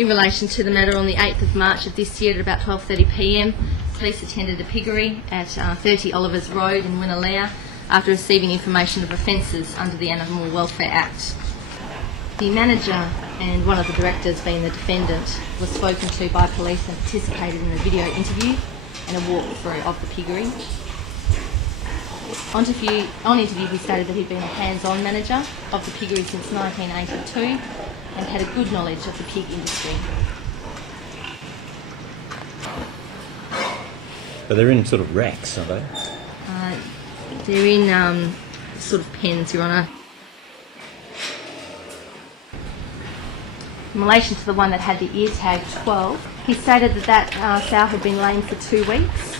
In relation to the matter, on the 8th of March of this year at about 12:30 p.m, police attended a piggery at 30 Olivers Road in Winnalea after receiving information of offences under the Animal Welfare Act. The manager and one of the directors, being the defendant, was spoken to by police and participated in a video interview and a walkthrough of the piggery. On interview, he stated that he'd been a hands-on manager of the piggery since 1982 and had a good knowledge of the pig industry. But they're in sort of racks, are they? They're in sort of pens, Your Honour. In relation to the one that had the ear tag 12, he stated that sow had been lame for 2 weeks.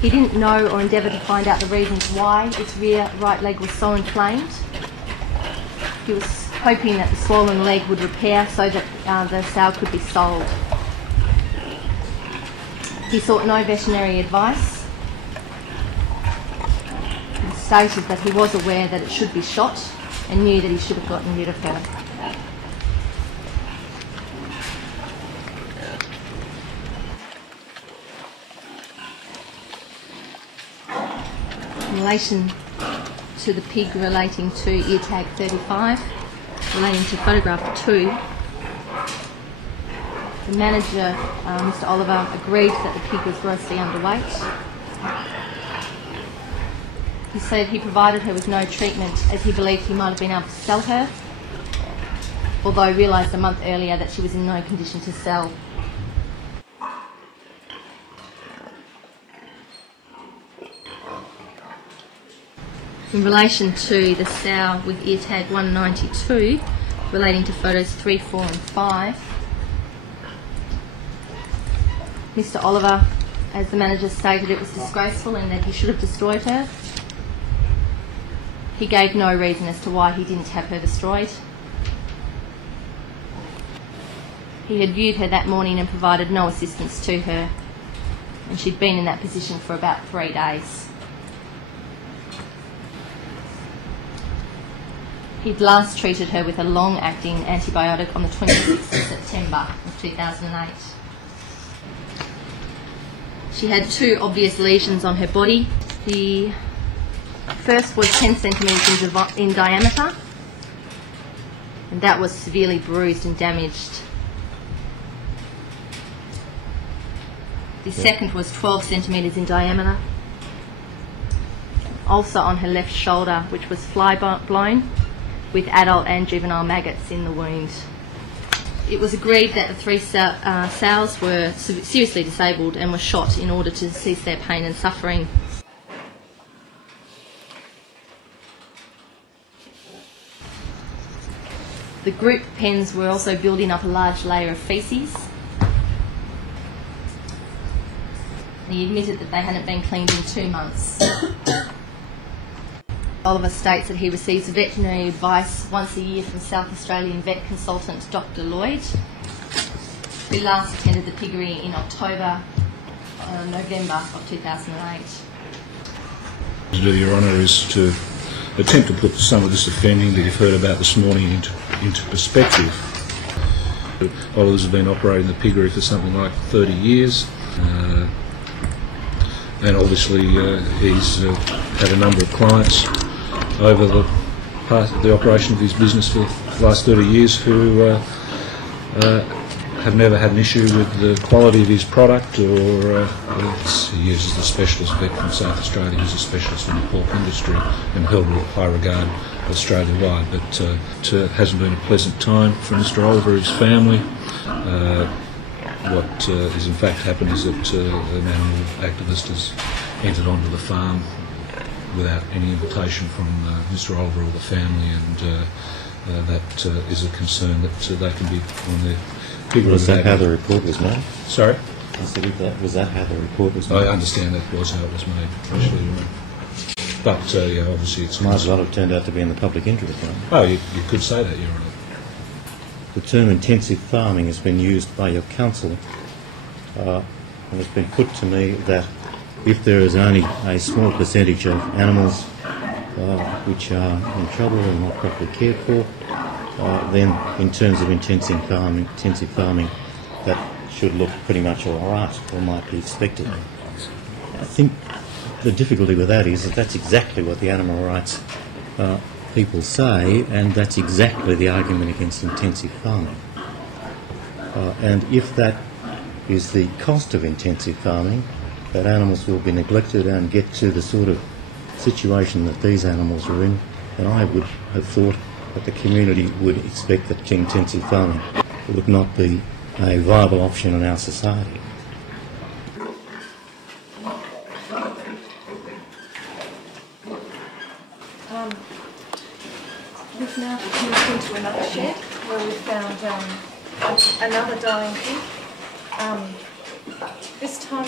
He didn't know or endeavour to find out the reasons why its rear right leg was so inflamed. He was hoping that the swollen leg would repair so that the sow could be sold. He sought no veterinary advice. He stated that he was aware that it should be shot and knew that he should have gotten rid of her. In relation to the pig relating to ear tag 35, relating to photograph 2, the manager, Mr. Oliver, agreed that the pig was grossly underweight. He said he provided her with no treatment as he believed he might have been able to sell her, although he realised a month earlier that she was in no condition to sell. In relation to the sow with ear tag 192, relating to photos 3, 4 and 5, Mr. Oliver, as the manager stated, it was disgraceful and that he should have destroyed her. He gave no reason as to why he didn't have her destroyed. He had viewed her that morning and provided no assistance to her, and she'd been in that position for about 3 days. He'd last treated her with a long-acting antibiotic on the 26th of September of 2008. She had 2 obvious lesions on her body. The first was 10 centimetres in diameter, and that was severely bruised and damaged. The second was 12 centimetres in diameter, also on her left shoulder, which was fly-blown, with adult and juvenile maggots in the wound. It was agreed that the 3 sows were seriously disabled and were shot in order to cease their pain and suffering. The group pens were also building up a large layer of faeces. He admitted that they hadn't been cleaned in 2 months. Oliver states that he receives veterinary advice once a year from South Australian vet consultant Dr. Lloyd, who last attended the piggery in November of 2008. To do, Your Honour, is to attempt to put some of this offending that you've heard about this morning into perspective. Oliver's have been operating the piggery for something like 30 years. And obviously he's had a number of clients over the operation of his business for the last 30 years who have never had an issue with the quality of his product, or he uses the specialist vet from South Australia who's a specialist in the pork industry and held in high regard Australia-wide. But it hasn't been a pleasant time for Mr. Oliver and his family. What has in fact happened is that an animal activist has entered onto the farm without any invitation from Mr. Oliver or the family, and that is a concern that they can be on their piggery. Was that how the report was made? Sorry? Was that how the report was made? I understand that was how it was made, actually. But yeah, obviously it's... Might as well have turned out to be in the public interest, right? Oh, you could say that, Your Honour. The term intensive farming has been used by your counsel, and it's been put to me that if there is only a small percentage of animals which are in trouble and not properly cared for, then in terms of intensive farming, that should look pretty much all right, or might be expected. I think the difficulty with that is that that's exactly what the animal rights people say, and that's exactly the argument against intensive farming. And if that is the cost of intensive farming, that animals will be neglected and get to the sort of situation that these animals are in, then I would have thought that the community would expect that intensive farming would not be a viable option in our society. We've now moved into another shed where we've found another dying pig. This time